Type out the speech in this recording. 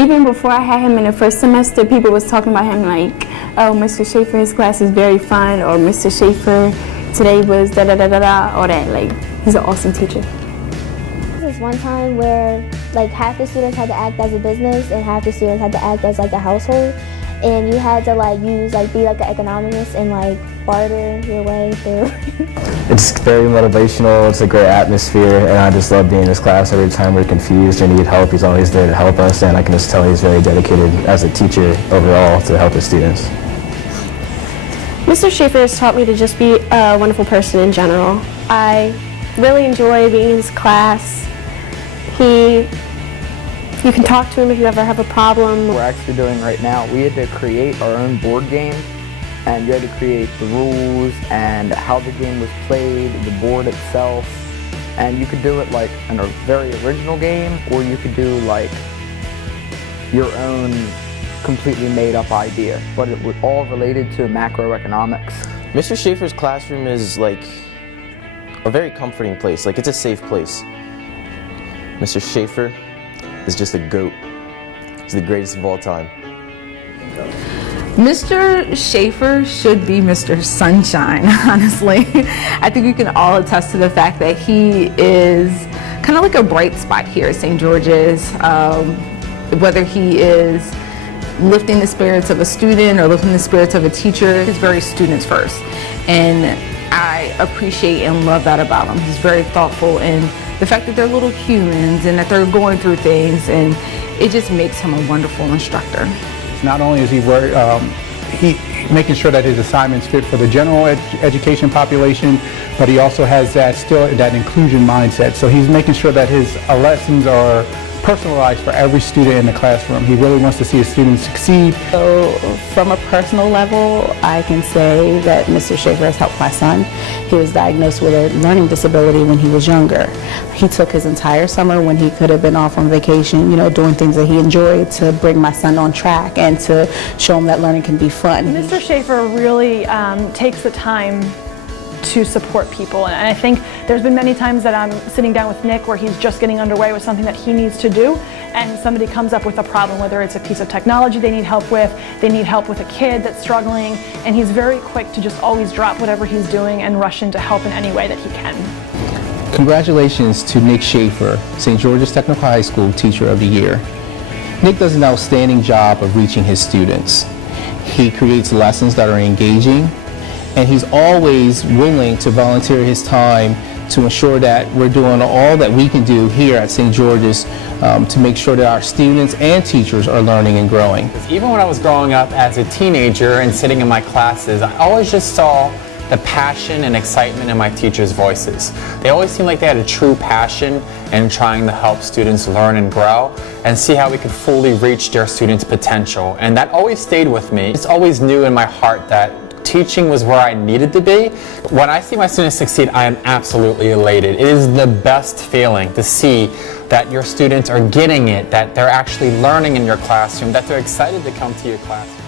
even before I had him in the first semester, people was talking about him like, oh, Mr. Schaefer, his class is very fun, or Mr. Schaefer, today was da-da-da-da-da, all that. Like, he's an awesome teacher. There was one time where like half the students had to act as a business and half the students had to act as like a household, and you had to like be like an economist and like barter your way through. It's very motivational, it's a great atmosphere, and I just love being in this class. Every time we're confused or need help, he's always there to help us, and I can just tell he's very dedicated as a teacher overall to help his students. Mr. Schaefer has taught me to just be a wonderful person in general. I really enjoy being in his class. You can talk to him if you ever have a problem. We're actually doing right now, we had to create our own board game, and you had to create the rules and how the game was played, the board itself, and you could do it like in a very original game, or you could do like your own completely made up idea, but it was all related to macroeconomics. Mr. Schaefer's classroom is like a very comforting place, like it's a safe place. Mr. Schaefer is just a GOAT. He's the greatest of all time. Mr. Schaefer should be Mr. Sunshine, honestly. I think we can all attest to the fact that he is kind of like a bright spot here at St. George's. Whether he is lifting the spirits of a student or lifting the spirits of a teacher, he's very students first. And I appreciate and love that about him. He's very thoughtful in the fact that they're little humans and that they're going through things, and it just makes him a wonderful instructor. Not only is he making sure that his assignments fit for the general education population, but he also has that inclusion mindset. So he's making sure that his lessons are personalized for every student in the classroom. He really wants to see his students succeed. So from a personal level, I can say that Mr. Schaefer has helped my son. He was diagnosed with a learning disability when he was younger. He took his entire summer when he could have been off on vacation, doing things that he enjoyed, to bring my son on track and to show him that learning can be fun. Mr. Schaefer really takes the time to support people, and I think there's been many times that I'm sitting down with Nick where he's just getting underway with something that he needs to do, and somebody comes up with a problem, whether it's a piece of technology they need help with a kid that's struggling, and he's very quick to just always drop whatever he's doing and rush in to help in any way that he can. Congratulations to Nick Schaefer, St. George's Technical High School Teacher of the Year. Nick does an outstanding job of reaching his students. He creates lessons that are engaging, and he's always willing to volunteer his time to ensure that we're doing all that we can do here at St. George's to make sure that our students and teachers are learning and growing. Even when I was growing up as a teenager and sitting in my classes, I always just saw the passion and excitement in my teachers' voices. They always seemed like they had a true passion in trying to help students learn and grow and see how we could fully reach their students' potential. And that always stayed with me. It's always knew in my heart that teaching was where I needed to be. When I see my students succeed, I am absolutely elated. It is the best feeling to see that your students are getting it, that they're actually learning in your classroom, that they're excited to come to your classroom.